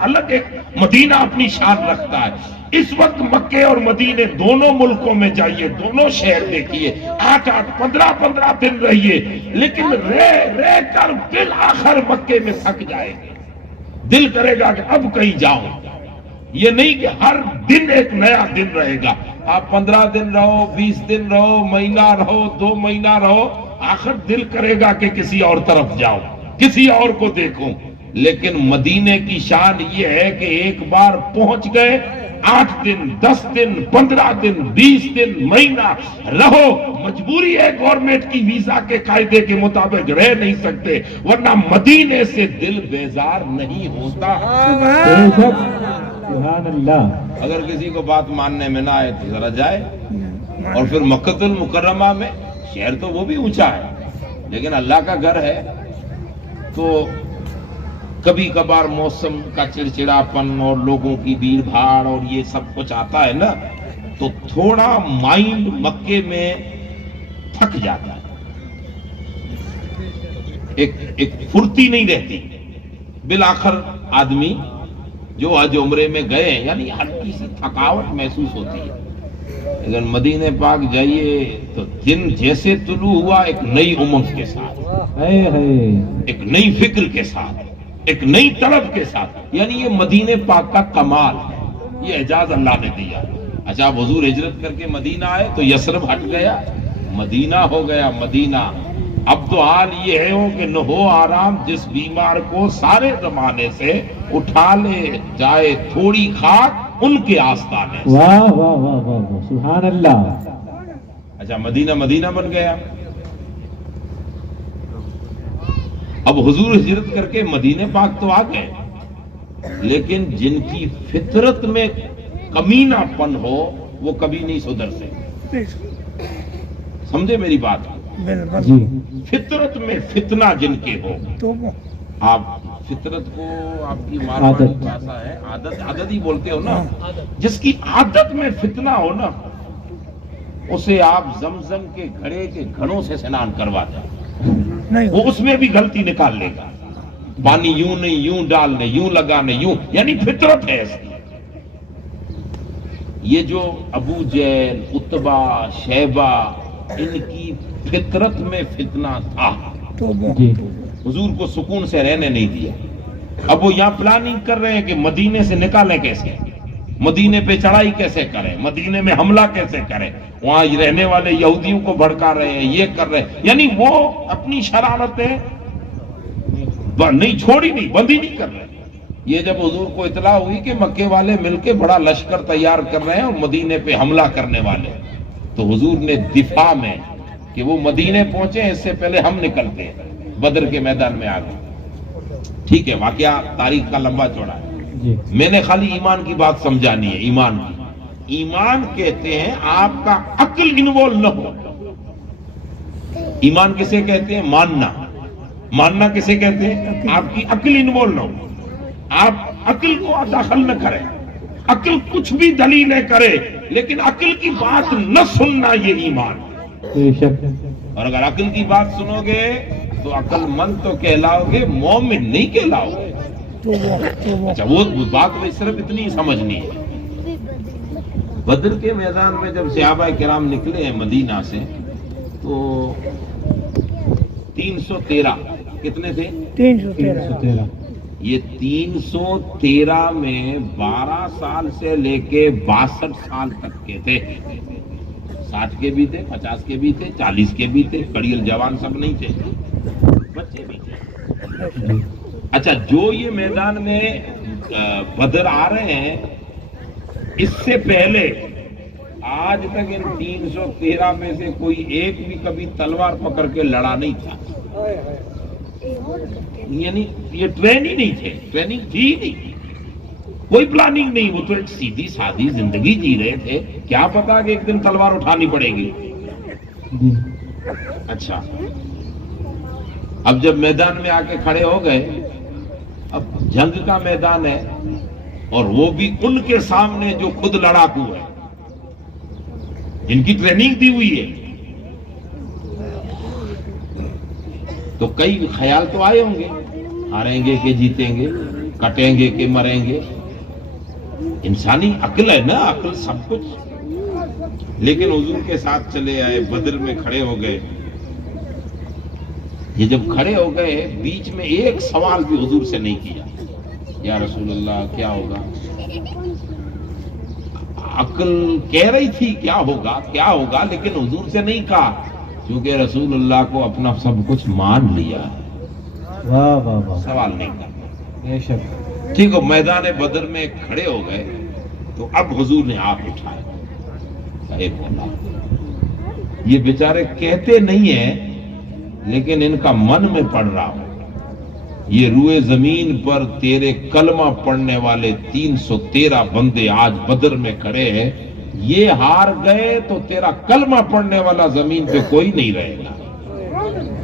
الگ ایک مدینہ اپنی شان رکھتا ہے۔ اس وقت مکے اور مدینے دونوں ملکوں میں جائیے، دونوں شہر دیکھیے، 8 15 دن رہیے، لیکن رہ کر بالآخر مکے میں تھک جائے گے، دل کرے گا کہ اب کہیں جاؤں۔ یہ نہیں کہ ہر دن ایک نیا دن رہے گا، آپ 15 دن رہو، 20 دن رہو، مہینہ رہو، 2 مہینہ رہو، آخر دل کرے گا کہ کسی اور طرف جاؤں، کسی اور کو دیکھوں۔ لیکن مدینے کی شان یہ ہے کہ ایک بار پہنچ گئے، 8 دن 10 دن 15 دن 20 دن مہینہ رہو، مجبوری ہے گورنمنٹ کی ویزا کے قاعدے کے مطابق رہ نہیں سکتے، ورنہ مدینے سے دل بیزار نہیں ہوتا۔ بے شک سبحان اللہ۔ اگر کسی کو بات ماننے میں نہ آئے تو ذرا جائے۔ اور پھر مکہ المکرمہ میں شہر تو وہ بھی اونچا ہے، لیکن اللہ کا گھر ہے، تو کبھی کبھار موسم کا چڑچڑاپن اور لوگوں کی بھیڑ بھاڑ اور یہ سب کچھ آتا ہے نا، تو تھوڑا مائنڈ مکے میں تھک جاتا ہے، ایک پھرتی نہیں رہتی۔ بالآخر آدمی جو حج عمرے میں گئے ہیں، یعنی ہلکی سی تھکاوٹ محسوس ہوتی ہے۔ اگر مدینے پاک جائیے تو دن جیسے طلوع ہوا ایک نئی امنگ کے ساتھ، ایک نئی فکر کے ساتھ، ایک نئی طلب کے ساتھ، یعنی یہ مدینے پاک کا کمال ہے، یہ اعجاز اللہ نے دیا۔ اچھا حضور ہجرت کر کے مدینہ آئے تو یثرب ہٹ گیا، مدینہ ہو گیا مدینہ۔ اب تو حال یہ ہے کہ نہ ہو آرام، جس بیمار کو سارے زمانے سے اٹھا لے جائے تھوڑی خاک ان کے آستانے سے۔ واہ واہ واہ واہ، سبحان اللہ۔ اچھا مدینہ بن گیا۔ اب حضور ہجرت کر کے مدینے پاک تو آ گئے، لیکن جن کی فطرت میں کمینہ پن ہو وہ کبھی نہیں سدھر سکتے۔ سمجھے میری بات؟ جی فطرت میں فتنہ جن کے ہو، تو آپ فطرت کو آپ کی مارواڑی بھاشا ہے عادت ہی بولتے ہو نا، جس کی عادت میں فتنہ ہو نا، اسے آپ زمزم کے گھڑے کے گھڑوں سے اسنان کروا دیں، نہیں وہ اس میں بھی غلطی نکال لے گا، پانی یوں نہیں یوں ڈالنے، یوں لگانے، یوں، یعنی فطرت ہے اس کی۔ یہ جو ابو جہل، عتبہ، شیبہ، ان کی فطرت میں فتنہ تھا، تو جی حضور کو سکون سے رہنے نہیں دیا۔ اب وہ یہاں پلاننگ کر رہے ہیں کہ مدینے سے نکالیں کیسے، مدینے پہ چڑھائی کیسے کریں، مدینے میں حملہ کیسے کریں، وہاں رہنے والے یہودیوں کو بھڑکا رہے ہیں، یہ کر رہے ہیں، یعنی وہ اپنی شرارتیں نہیں چھوڑی، نہیں بندی نہیں کر رہے۔ یہ جب حضور کو اطلاع ہوئی کہ مکے والے مل کے بڑا لشکر تیار کر رہے ہیں اور مدینے پہ حملہ کرنے والے، تو حضور نے دفاع میں کہ وہ مدینے پہنچے اس سے پہلے ہم نکلتے ہیں، بدر کے میدان میں آ گئے۔ ٹھیک ہے، واقعہ تاریخ کا لمبا چوڑا ہے، جی میں نے خالی ایمان کی بات سمجھانی ہے۔ ایمان کہتے ہیں آپ کا عقل انوالو نہ ہو۔ ایمان کسے کہتے ہیں؟ ماننا کسے کہتے ہیں؟ آپ کی عقل انوالو نہ ہو، آپ عقل کو داخل نہ کریں، عقل کچھ بھی دلیلیں کرے لیکن عقل کی بات نہ سننا، یہ ایمان۔ بے شک اور اگر عقل کی بات سنو گے تو عقل مند تو کہلاؤ گے، مومن نہیں کہلاؤ گے۔ اچھا وہ بات میں صرف اتنی سمجھنی ہے۔ بدر کے میدان میں جب صحابہ کرام نکلے ہیں مدینہ سے، تو 313 کتنے تھے؟ 313 یہ 313 میں 12 سال سے لے کے 62 سال تک کے تھے. 60 کے بھی تھے, 50 کے بھی تھے, 40 کے بھی تھے, کڑیل جوان سب نہیں تھے, بچے بھی تھے. اچھا, جو یہ میدان میں بدر آ رہے ہیں, اس سے پہلے آج تک ان 313 میں سے کوئی ایک بھی کبھی تلوار پکڑ کے لڑا نہیں تھا. یعنی یہ ٹرین ہی نہیں تھے, ٹریننگ تھی ہی نہیں, کوئی پلاننگ نہیں. وہ تو ایک سیدھی سادی زندگی جی رہے تھے, کیا پتا کہ ایک دن تلوار اٹھانی پڑے گی. اچھا, اب جب میدان میں آ کے کھڑے ہو گئے, اب جنگ کا میدان ہے, اور وہ بھی ان کے سامنے جو خود لڑاکو ہے, جن کی ٹریننگ دی ہوئی ہے. تو کئی خیال تو آئے ہوں گے, ہاریں گے کہ جیتیں گے, کٹیں گے کہ مریں گے. انسانی عقل ہے نا, عقل سب کچھ. لیکن حضور کے ساتھ چلے آئے, بدر میں کھڑے ہو گئے. یہ جب کھڑے ہو گئے, بیچ میں ایک سوال بھی حضور سے نہیں کیا, یا رسول اللہ کیا ہوگا. عقل کہہ رہی تھی کیا ہوگا کیا ہوگا, لیکن حضور سے نہیں کہا, کیونکہ رسول اللہ کو اپنا سب کچھ مان لیا ہے. واہ واہ واہ, سوال نہیں کرنا. بے شک. ٹھیک ہو, میدان بدر میں کھڑے ہو گئے, تو اب حضور نے آپ اٹھائے. اے مولا, یہ بیچارے کہتے نہیں ہیں, لیکن ان کا من میں پڑ رہا ہو, یہ روئے زمین پر تیرے کلمہ پڑھنے والے 313 بندے آج بدر میں کھڑے ہیں, یہ ہار گئے تو تیرا کلمہ پڑھنے والا زمین پہ کوئی نہیں رہے گا.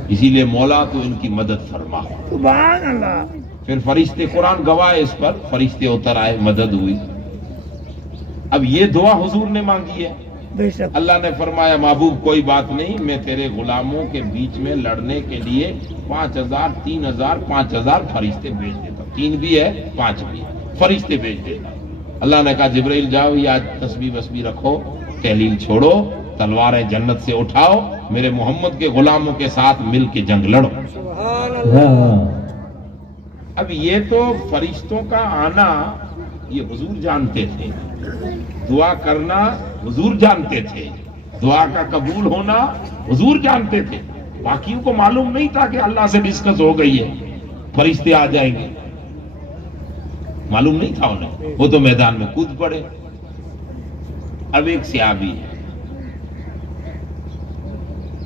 اسی لیے مولا تو ان کی مدد فرما. سبحان اللہ. پھر فرشتے, قرآن گواہ اس پر, فرشتے اتر آئے, مدد ہوئی. اب یہ دعا حضور نے مانگی ہے. بے شک. اللہ نے فرمایا محبوب کوئی بات نہیں, میں تیرے غلاموں کے بیچ میں لڑنے کے لیے 5000 3000 5000 فرشتے بھیج دیتا ہوں. 3 بھی ہے 5 بھی ہے, فرشتے بھیج دیتا ہوں. اللہ نے کہا جبرائیل جاؤ, یہ آج تسبیح وسبیح رکھو, تحلیل چھوڑو, تلواریں جنت سے اٹھاؤ, میرے محمد کے غلاموں کے ساتھ مل کے جنگ لڑو. اب یہ تو فرشتوں کا آنا یہ حضور جانتے تھے, دعا کرنا حضور جانتے تھے, دعا کا قبول ہونا حضور جانتے تھے. باقیوں کو معلوم نہیں تھا کہ اللہ سے ڈسکس ہو گئی ہے, فرشتے آ جائیں گے, معلوم نہیں تھا انہیں. وہ تو میدان میں کود پڑے. اب ایک صحابی ہے,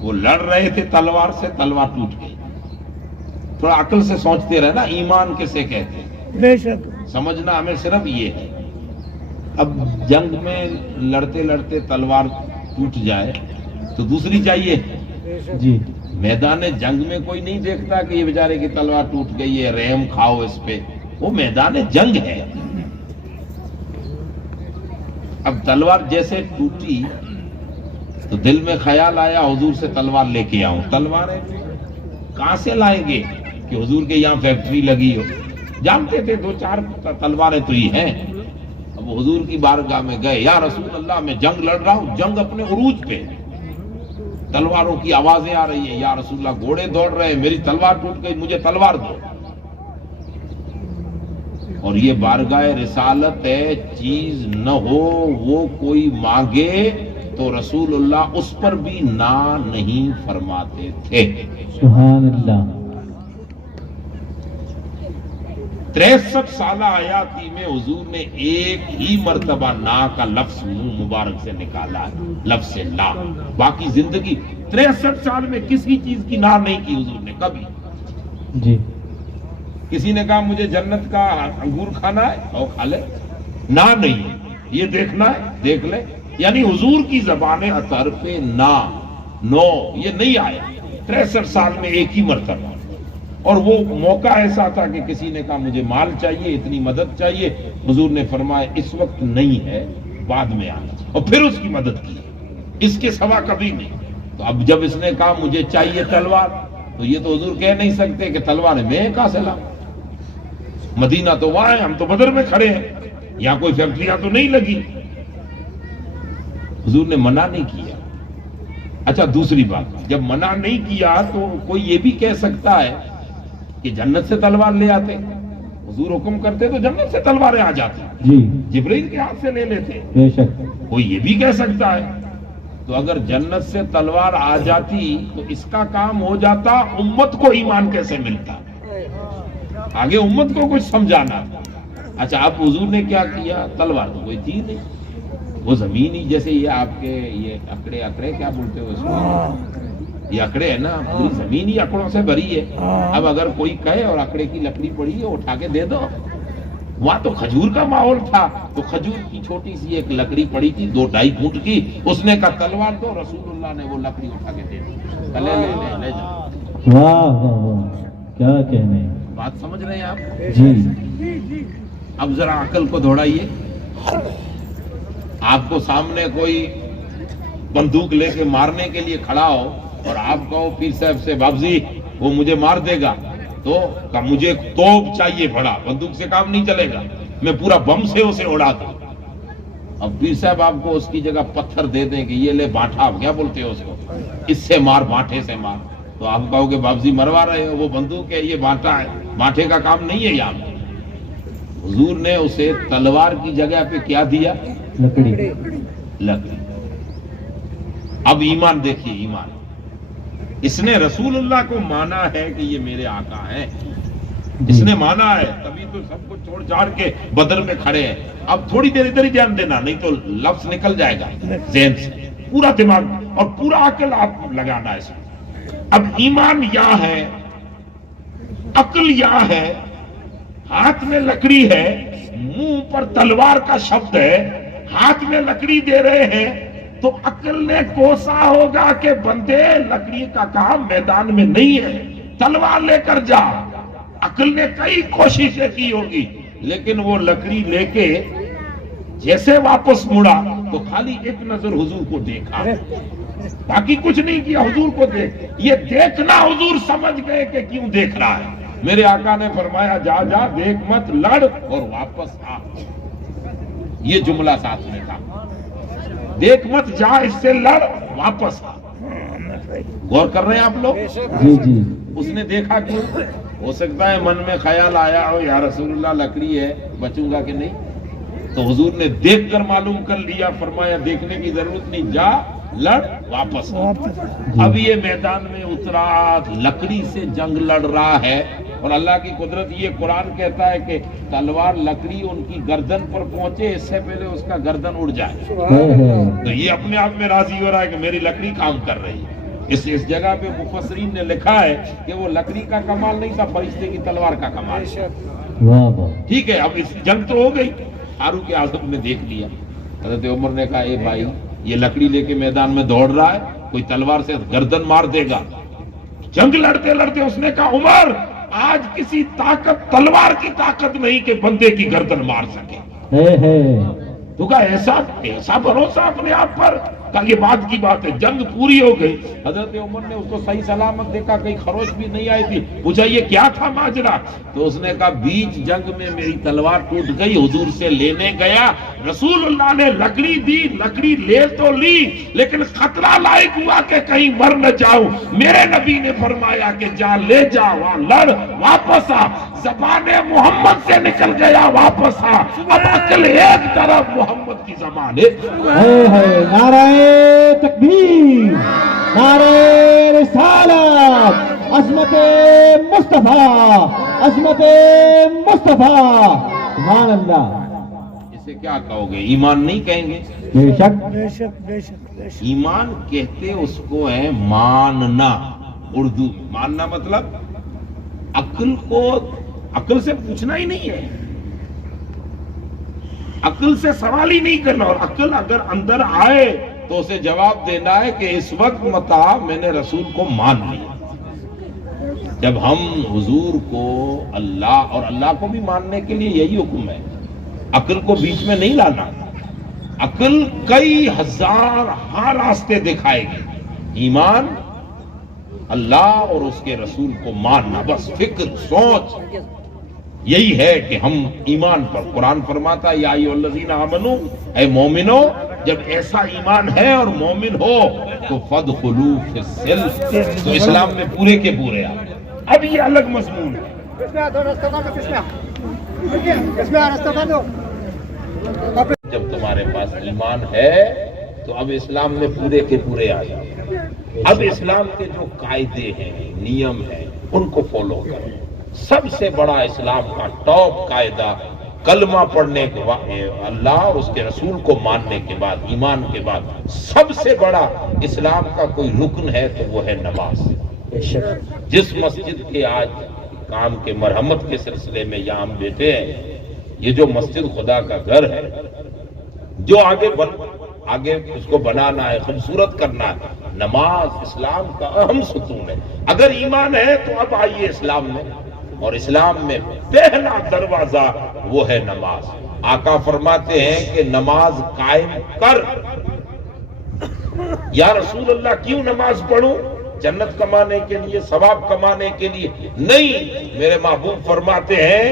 وہ لڑ رہے تھے تلوار سے, تلوار ٹوٹ گئی. تھوڑا عقل سے سوچتے رہے نا, ایمان کسے کہتے ہیں. بے شک. سمجھنا ہمیں صرف یہ ہے. اب جنگ میں لڑتے لڑتے تلوار ٹوٹ جائے تو دوسری چاہیے. جی, میدان جنگ میں کوئی نہیں دیکھتا کہ یہ بیچارے کی تلوار ٹوٹ گئی ہے, رحم کھاؤ اس پہ. وہ میدان جنگ ہے. اب تلوار جیسے ٹوٹی تو دل میں خیال آیا حضور سے تلوار لے کے آؤں. تلواریں کہاں سے لائیں گے کہ حضور کے یہاں فیکٹری لگی ہو. جانتے تھے 2-4 تلواریں تو ہی ہیں. اب وہ حضور کی بارگاہ میں گئے, یا رسول اللہ میں جنگ لڑ رہا ہوں, جنگ اپنے عروج پہ, تلواروں کی آوازیں آ رہی ہیں, یا رسول اللہ گھوڑے دوڑ رہے ہیں, میری تلوار ٹوٹ گئی, مجھے تلوار دو. اور یہ بارگاہ رسالت ہے, چیز نہ ہو وہ کوئی مانگے تو رسول اللہ اس پر بھی نہ نہیں فرماتے تھے. سبحان اللہ. 63 سالہ حیاتی میں حضور نے ایک ہی مرتبہ نا کا لفظ منہ مبارک سے نکالا ہے, لفظ لا. باقی زندگی 63 سال میں کسی چیز کی نا نہیں کی حضور نے کبھی. جی, کسی نے کہا مجھے جنت کا انگور کھانا ہے, اور کھا لے, نا نہیں ہے. یہ دیکھنا ہے دیکھ لے. یعنی حضور کی زبان اطہر پہ نا نو یہ نہیں آیا 63 سال میں ایک ہی مرتبہ. اور وہ موقع ایسا تھا کہ کسی نے کہا مجھے مال چاہیے, اتنی مدد چاہیے, حضور نے فرمایا اس وقت نہیں ہے, بعد میں آنا, اور پھر اس کی مدد کی, اس کے سوا کبھی نہیں. تو اب جب اس نے کہا مجھے چاہیے تلوار, تو یہ تو حضور کہہ نہیں سکتے کہ تلوار میں کہاں سے لاؤں, مدینہ تو وہاں ہے, ہم تو بدر میں کھڑے ہیں, یہاں کوئی فیکٹریاں تو نہیں لگی. حضور نے منع نہیں کیا, اچھا دوسری بات، جب منع نہیں کیا تو کوئی یہ بھی کہہ سکتا ہے کہ جنت سے تلوار لے آتے، حضور حکم کرتے تو جنت سے تلواریں آ جاتی، جی جبرائیل کے ہاتھ سے لے لیتے، بے شک. کوئی یہ بھی کہہ سکتا ہے. تو اگر جنت سے تلوار آ جاتی تو اس کا کام ہو جاتا، امت کو ایمان کیسے ملتا، آگے امت کو کچھ سمجھانا. اچھا اب حضور نے کیا کیا، تلوار تو کوئی تھی نہیں، وہ زمین ہی جیسے یہ آپ کے یہ اکڑے کیا بولتے ہو اس کو، یہ اکڑے ہے نا، پوری زمین ہی اکڑوں سے بھری ہے. اب اگر کوئی کہے اور اکڑے کی لکڑی پڑی ہے اٹھا کے دے دو، وہاں تو کھجور کا ماحول تھا، تو کھجور کی چھوٹی سی ایک لکڑی پڑی تھی 2-2.5 فٹ کی، اس نے کہا تلوار دو، رسول اللہ نے وہ لکڑی اٹھا کے دے دی، لے جاؤ. واہ واہ واہ، کیا کہنے. بات سمجھ رہے ہیں آپ؟ جی اب ذرا عقل کو دوڑائیے. آپ کو سامنے کوئی بندوق لے کے مارنے کے لیے کھڑا ہو اور آپ کہو پیر صاحب سے بابزی وہ مجھے مار دے گا، تو کہ مجھے توپ چاہیے بڑا، بندوق سے کام نہیں چلے گا، میں پورا بم سے اسے اڑا دوں. اب پیر صاحب آپ کو اس کی جگہ پتھر دے دیں کہ یہ لے بانٹا، کیا بولتے ہو اس کو، اس سے مار، بانٹے سے مار، تو آپ کہو کہ بابزی مروا رہے ہو، وہ بندوق ہے، یہ بانٹا ہے، بانٹے کا کام نہیں ہے یہاں پہ. حضور نے اسے تلوار کی جگہ پہ کیا دیا، لکڑی. اب ایمان دیکھیے، ایمان اس نے رسول اللہ کو مانا ہے کہ یہ میرے آقا ہیں، اس نے مانا ہے، تبھی تو سب کچھ چھوڑ چھاڑ کے بدر میں کھڑے ہیں. اب تھوڑی دیر ادھر ہی دھیان دینا، نہیں تو لفظ نکل جائے گا ذہن سے، پورا دماغ اور پورا عقل آپ لگانا ہے اس میں. اب ایمان یا ہے، عقل یا ہے، ہاتھ میں لکڑی ہے، منہ پر تلوار کا شبد ہے، ہاتھ میں لکڑی دے رہے ہیں، تو عقل نے کوسا ہوگا کہ بندے لکڑی کا کام میدان میں نہیں ہے، تلوار لے کر جا. عقل نے کئی کوششیں کی ہوگی، لیکن وہ لکڑی لے کے جیسے واپس مڑا تو خالی ایک نظر حضور کو دیکھا، باقی کچھ نہیں کیا. حضور کو یہ دیکھنا حضور سمجھ گئے کہ کیوں دیکھ رہا ہے. میرے آقا نے فرمایا جا جا، دیکھ مت، لڑ اور واپس آ. یہ جملہ ساتھ میں تھا، دیکھ مت جا، اس سے لڑ، واپس آ. غور کر رہے ہیں آپ لوگ؟ جی جی. اس نے دیکھا کیوں؟ ہو سکتا ہے من میں خیال آیا ہو یا رسول اللہ لکڑی ہے، بچوں گا کہ نہیں، تو حضور نے دیکھ کر معلوم کر لیا، فرمایا دیکھنے کی ضرورت نہیں، جا، لڑ، واپس آ. اب یہ میدان میں اترا، لکڑی سے جنگ لڑ رہا ہے، اور اللہ کی قدرت یہ قرآن کہتا ہے کہ تلوار لکڑی ان کی گردن پر پہنچے اس سے پہلے اس کا گردن اڑ جائے. تو یہ اپنے آپ میں راضی ہو رہا ہے کہ میری لکڑی کام کر رہی ہے. اس جگہ پہ مفسرین نے لکھا ہے کہ وہ لکڑی کا کمال نہیں تھا، فرشتے کی تلوار کا کمال. ٹھیک ہے، اب اس جنگ تو ہو گئی، فاروق اعظم نے دیکھ لیا. حضرت عمر نے کہا اے بھائی، یہ لکڑی لے کے میدان میں دوڑ رہا ہے، کوئی تلوار سے گردن مار دے گا. جنگ لڑتے لڑتے اس نے کہا عمر، آج کسی طاقت، تلوار کی طاقت نہیں کہ بندے کی گردن مار سکے. تو کہا ایسا بھروسہ اپنے آپ پر، کہا یہ بات کی بات ہے. جنگ پوری ہو گئی، حضرت عمر نے اس کو صحیح سلامت دیکھا، کہیں خروش بھی نہیں آئی تھی. پوچھا یہ کیا تھا ماجرا؟ تو اس نے کہا بیچ جنگ میں میری تلوار ٹوٹ گئی، حضور سے لینے گیا، رسول اللہ نے لکڑی دی، لکڑی لے تو لی، لیکن خطرہ لائق ہوا کہ کہیں مر نہ جاؤں. میرے نبی نے فرمایا کہ جا، لے جا، وہاں لڑ، واپس آ. زبان محمد سے نکل گیا، واپس آ. اب عقل ایک طرف، محمد کی زبان ایک طرف. نعرہ تکبیر، نعرہ رسالت، عظمت مصطفیٰ، عظمت مصطفیٰ. سبحان اللہ. اسے کیا کہو گے؟ ایمان نہیں کہیں گے؟ بے شک. بے شک بے شک بے شک. ایمان کہتے اس کو ہے ماننا. اردو ماننا مطلب عقل کو، عقل سے پوچھنا ہی نہیں ہے، عقل سے سوال ہی نہیں کرنا، اور عقل اگر اندر آئے تو اسے جواب دینا ہے کہ اس وقت متا میں نے رسول کو مان لیا. جب ہم حضور کو، اللہ اور اللہ کو بھی ماننے کے لیے یہی حکم ہے، عقل کو بیچ میں نہیں لانا. عقل کئی ہزار راستے دکھائے گی. ایمان اللہ اور اس کے رسول کو ماننا، بس فکر، سوچ یہی ہے کہ ہم ایمان پر. قرآن فرماتا یا ایھا الذین آمنو، اے مومنو جب ایسا ایمان ہے اور مومن ہو تو فادخلوا فی السلم، تو اسلام میں پورے کے پورے آ۔ اب یہ الگ مضمون ہے۔ جب تمہارے پاس ایمان ہے تو اب اسلام میں پورے کے پورے آ جاؤ۔ اب اسلام کے جو قاعدے ہیں، نیم ہیں، ان کو فالو کرو۔ سب سے بڑا اسلام کا ٹاپ قاعدہ کلمہ پڑھنے کے بعد، اللہ اور اس کے رسول کو ماننے کے بعد، ایمان کے بعد سب سے بڑا اسلام کا کوئی رکن ہے تو وہ ہے نماز۔ جس مسجد کے آج کام کے مرہمت کے سلسلے میں یہاں ہم بیٹھے ہیں، یہ جو مسجد خدا کا گھر ہے، جو آگے اس کو بنانا ہے، خوبصورت کرنا ہے، نماز اسلام کا اہم ستون ہے۔ اگر ایمان ہے تو اب آئیے اسلام میں، اور اسلام میں پہلا دروازہ وہ ہے نماز۔ آقا فرماتے ہیں کہ نماز قائم کر۔ یا رسول اللہ کیوں نماز پڑھوں؟ جنت کمانے کے لیے، ثواب کمانے کے لیے؟ نہیں، میرے محبوب فرماتے ہیں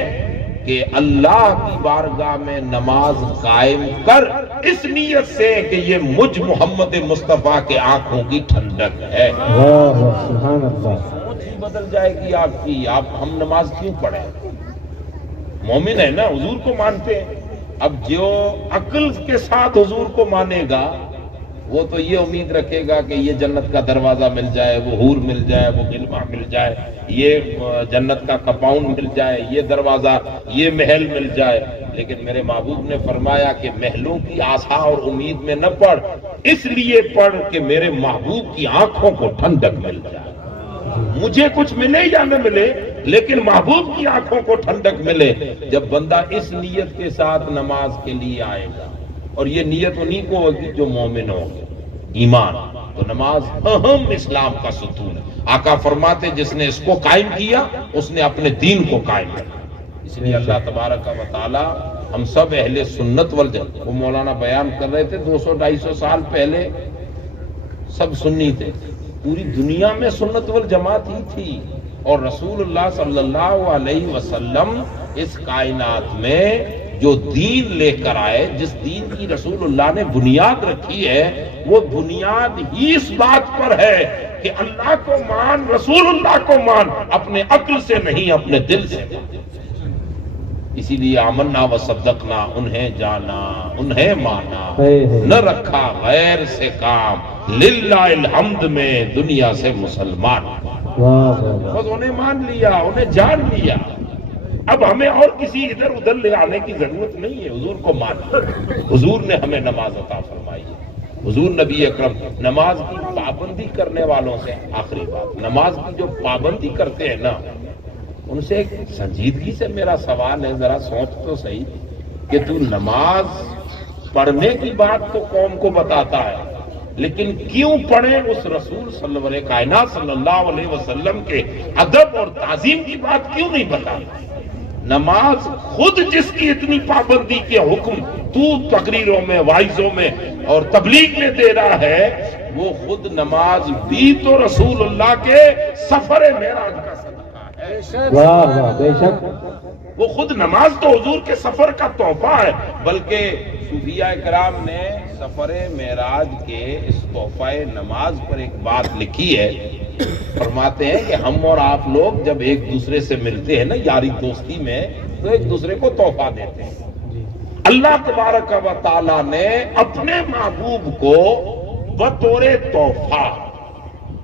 کہ اللہ کی بارگاہ میں نماز قائم کر، اس نیت سے کہ یہ مجھ محمد مصطفیٰ کے آنکھوں کی ٹھنڈک ہے۔ سبحان اللہ۔ سوچ ہی بدل جائے گی آپ کی۔ ہم نماز کیوں پڑھیں؟ مومن ہے نا، حضور کو مانتے ہیں۔ اب جو عقل کے ساتھ حضور کو مانے گا وہ تو یہ امید رکھے گا کہ یہ جنت کا دروازہ مل جائے، وہ حور مل جائے، وہ غلمہ مل جائے، یہ جنت کا کمپاؤنڈ مل جائے، یہ دروازہ، یہ محل مل جائے۔ لیکن میرے محبوب نے فرمایا کہ محلوں کی آسا اور امید میں نہ پڑھ، اس لیے پڑھ کہ میرے محبوب کی آنکھوں کو ٹھنڈک مل جائے۔ مجھے کچھ ملے یا نہ ملے، لیکن محبوب کی آنکھوں کو ٹھنڈک ملے۔ جب بندہ اس نیت کے ساتھ نماز کے لیے آئے گا، اور یہ نیت انہی کو ہوگی جو مومن ہوگی، ایمان، تو نماز اہم اسلام کا ستون ہے۔ آقا فرماتے جس نے اس کو قائم کیا اس نے اپنے دین کو قائم کیا۔ اس لیے اللہ تبارک و تعالی ہم سب اہل سنت والجماعت، وہ مولانا بیان کر رہے تھے 200-250 سال پہلے سب سنی تھے، پوری دنیا میں سنت والجماعت ہی تھی، اور رسول اللہ صلی اللہ علیہ وسلم اس کائنات میں جو دین لے کر آئے، جس دین کی رسول اللہ نے بنیاد رکھی ہے، وہ بنیاد ہی اس بات پر ہے کہ اللہ کو مان، رسول اللہ کو مان، اپنے عقل سے نہیں، اپنے دل سے مان۔ اسی لیے آمنا و صدقنا، انہیں جانا انہیں مانا، نہ رکھا غیر سے کام، للہ الحمد میں دنیا سے مسلمان۔ بس انہیں مان لیا، انہیں جان لیا، اب ہمیں اور کسی ادھر ادھر لے آنے کی ضرورت نہیں ہے، حضور کو ماننا۔ حضور نے ہمیں نماز عطا فرمائی ہے۔ حضور نبی اکرم نماز کی پابندی کرنے والوں سے، آخری بات، نماز کی جو پابندی کرتے ہیں نا، ان سے ایک سنجیدگی سے میرا سوال ہے، ذرا سوچ تو صحیح کہ تو نماز پڑھنے کی بات تو قوم کو بتاتا ہے، لیکن کیوں پڑھیں اس رسول صلی اللہ علیہ کائنات صلی اللہ علیہ وسلم کے ادب اور تعظیم کی بات کیوں نہیں بتاتا؟ نماز خود جس کی اتنی پابندی کے حکم تو تقریروں میں، وائزوں میں اور تبلیغ میں دے رہا ہے، وہ خود نماز بھی تو رسول اللہ کے سفر معراج کا صدقہ ہے۔ واہ واہ، بے شک۔ وہ خود نماز تو حضور کے سفر کا تحفہ ہے، بلکہ صوفیاء کرام نے سفر معراج کے اس تحفہ نماز پر ایک بات لکھی ہے، فرماتے ہیں کہ ہم اور آپ لوگ جب ایک دوسرے سے ملتے ہیں نا یاری دوستی میں، تو ایک دوسرے کو تحفہ دیتے ہیں۔ اللہ تبارک و تعالی نے اپنے محبوب کو بطور تحفہ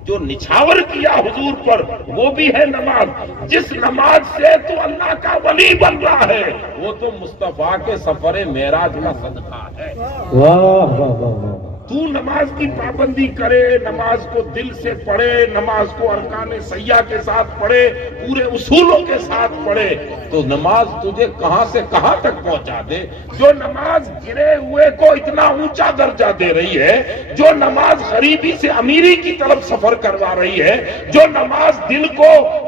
جو نچھاور کیا حضور پر، وہ بھی ہے نماز۔ جس نماز سے تو اللہ کا ولی بن رہا ہے، وہ تو مصطفیٰ کے سفر معراج کا صدقہ ہے۔ واہ واہ واہ۔ تو نماز کی پابندی کرے، نماز کو دل سے پڑھے، نماز کو ارکان سیاح کے ساتھ پڑھے، پورے اصولوں کے ساتھ پڑھے، تو نماز تجھے کہاں سے کہاں تک پہنچا دے۔ جو نماز گرے ہوئے کو اتنا اونچا درجہ دے رہی ہے، جو نماز غریبی سے امیری کی طرف سفر کروا رہی ہے، جو نماز دل کو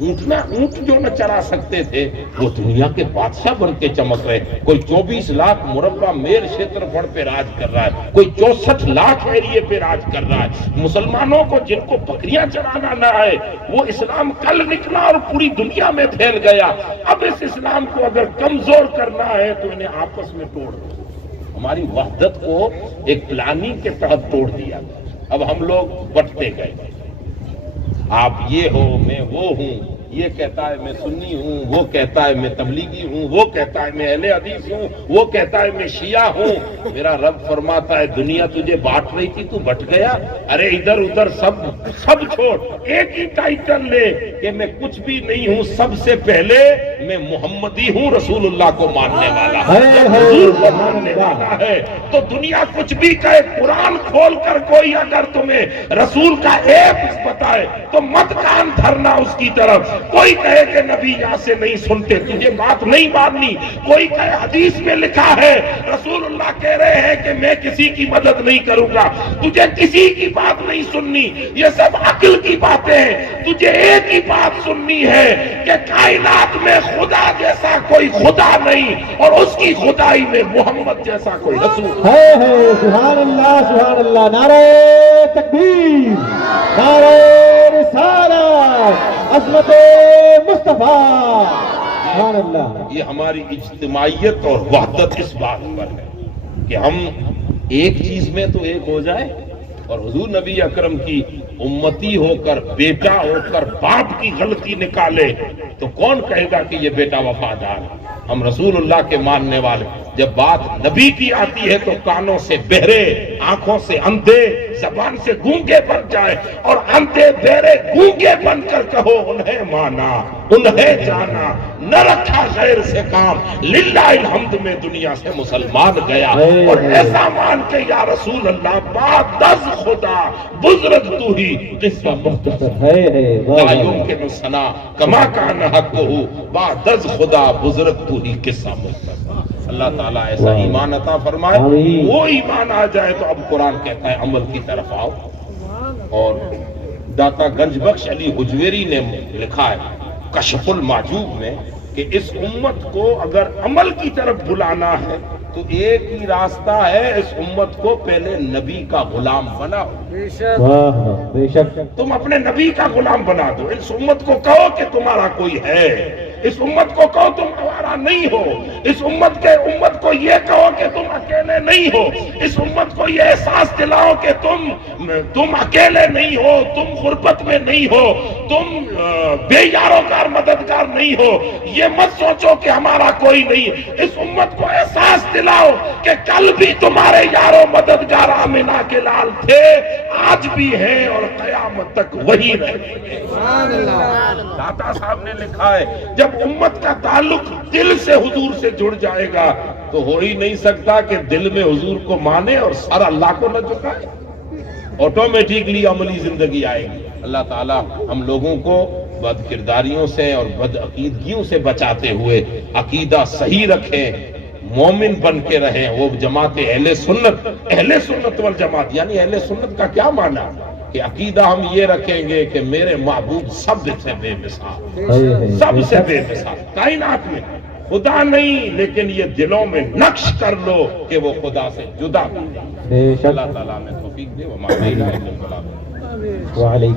اونٹ جو نہ چلا سکتے تھے وہ دنیا کے بادشاہ بن کے چمک رہے. کوئی 24 لاکھ مربع میل چھیتر پھڑ پہ راج کر رہا ہے, کوئی 64 لاکھ ایریے پہ راج کر رہا ہے. مسلمانوں کو جن کو بکریاں چرانا نہ آئے وہ اسلام کل نکلا اور پوری دنیا میں پھیل گیا. اب اس اسلام کو اگر کمزور کرنا ہے تو انہیں آپس میں توڑ دو. ہماری وحدت کو ایک پلاننگ کے تحت توڑ دیا. اب ہم لوگ بٹتے گئے, آپ یہ ہو میں وہ ہوں, یہ کہتا ہے میں سنی ہوں, وہ کہتا ہے میں تبلیغی ہوں, وہ کہتا ہے میں اہل حدیث ہوں, وہ کہتا ہے میں شیعہ ہوں. میرا رب فرماتا ہے دنیا تجھے بانٹ رہی تھی تو بٹ گیا. ارے ادھر ادھر سب چھوڑ, ایک ہی ٹائٹل لے کہ میں کچھ بھی نہیں ہوں, سب سے پہلے میں محمدی ہوں, رسول اللہ کو ماننے والا, حضور کو ماننے والا ہے. تو دنیا کچھ بھی کہے, قرآن کھول کر کوئی اگر تمہیں رسول کا ایپ بتائے تو مت کان دھرنا اس کی طرف. کوئی کہے کہ نبی یہاں سے نہیں سنتے, تجھے بات نہیں ماننی. کوئی کہے حدیث میں لکھا ہے رسول اللہ کہہ رہے ہیں کہ میں کسی کی مدد نہیں کروں گا, تجھے کسی کی بات نہیں سننی. یہ سب عقل کی باتیں ہیں. تجھے ایک ہی بات سننی ہے کہ کائنات میں خدا جیسا کوئی خدا نہیں اور اس کی خدائی میں محمد جیسا کوئی رسول. ہے سبحان اللہ, نعرہ تکبیر, نعرہ رسالت, عظمت مصطفیٰ, سبحان اللہ. یہ ہماری اجتماعیت اور وحدت اس بات پر ہے کہ ہم ایک چیز میں تو ایک ہو جائے, اور حضور نبی اکرم کی امتی ہو کر, بیٹا ہو کر باپ کی غلطی نکالے تو کون کہے گا کہ یہ بیٹا وفادار ہے. ہم رسول اللہ کے ماننے والے. جب بات نبی کی آتی ہے تو کانوں سے بہرے, آنکھوں سے اندھے, زبان سے گونگے بن جائے, اور اندھے بہرے گونگے بن کر کہو انہیں مانا, انہیں جانا, نہ رکھا غیر سے کام, للہ الحمد میں دنیا سے مسلمان گیا. اور ایسا مان کے یا رسول اللہ بعد از خدا بزرگ تو ہی قصہ مختصر ہے. لا یمکن ثنا کما کان حقہ, بعد از خدا بزرگ تو ہی قصہ مختصر. اللہ تعالیٰ ایسا ایمان عطا فرمائے. وہ ایمان آ جائے تو اب قرآن کہتا ہے عمل کی طرف آؤ. اور داتا گنج بخش علی حجویری نے لکھا ہے کشف المعجوب میں کہ اس امت کو اگر عمل کی طرف بلانا ہے تو ایک ہی راستہ ہے, اس امت کو پہلے نبی کا غلام بناؤ. بے شک تم اپنے نبی کا غلام بنا دو. اس امت کو کہو کہ تمہارا کوئی ہے, اس امت کو کہو تم ہمارا نہیں ہو, اس امت کو یہ کہو کہ تم اکیلے نہیں ہو, اس امت کو یہ احساس دلاؤ کہ تم اکیلے نہیں ہو, تم غربت میں نہیں ہو, تم بے یاروکار مددگار نہیں ہو. یہ مت سوچو کہ ہمارا کوئی نہیں. اس امت کو احساس دلاؤ کہ کل بھی تمہارے یارو مددگار آمنہ کے لال تھے, آج بھی ہیں اور قیامت تک وہی رہیں گے. داتا صاحب نے لکھا ہے جب امت کا تعلق دل سے حضور سے جڑ جائے گا تو ہو ہی نہیں سکتا کہ دل میں حضور کو مانے اور سر اللہ کو نہ جھکائے. آٹومیٹکلی عملی زندگی آئے گی. اللہ تعالی ہم لوگوں کو بد کرداریوں سے اور بد عقیدگیوں سے بچاتے ہوئے عقیدہ صحیح رکھیں, مومن بن کے رہیں. وہ جماعت اہل سنت والجماعت, یعنی اہل سنت کا کیا معنی کہ عقیدہ ہم یہ رکھیں گے کہ میرے محبوب سب سے بے مثال, سب سے بے مثال. کائنات میں خدا نہیں, لیکن یہ دلوں میں نقش کر لو کہ وہ خدا سے جدا. اللہ تعالیٰ میں توفیق دے. وعلیکم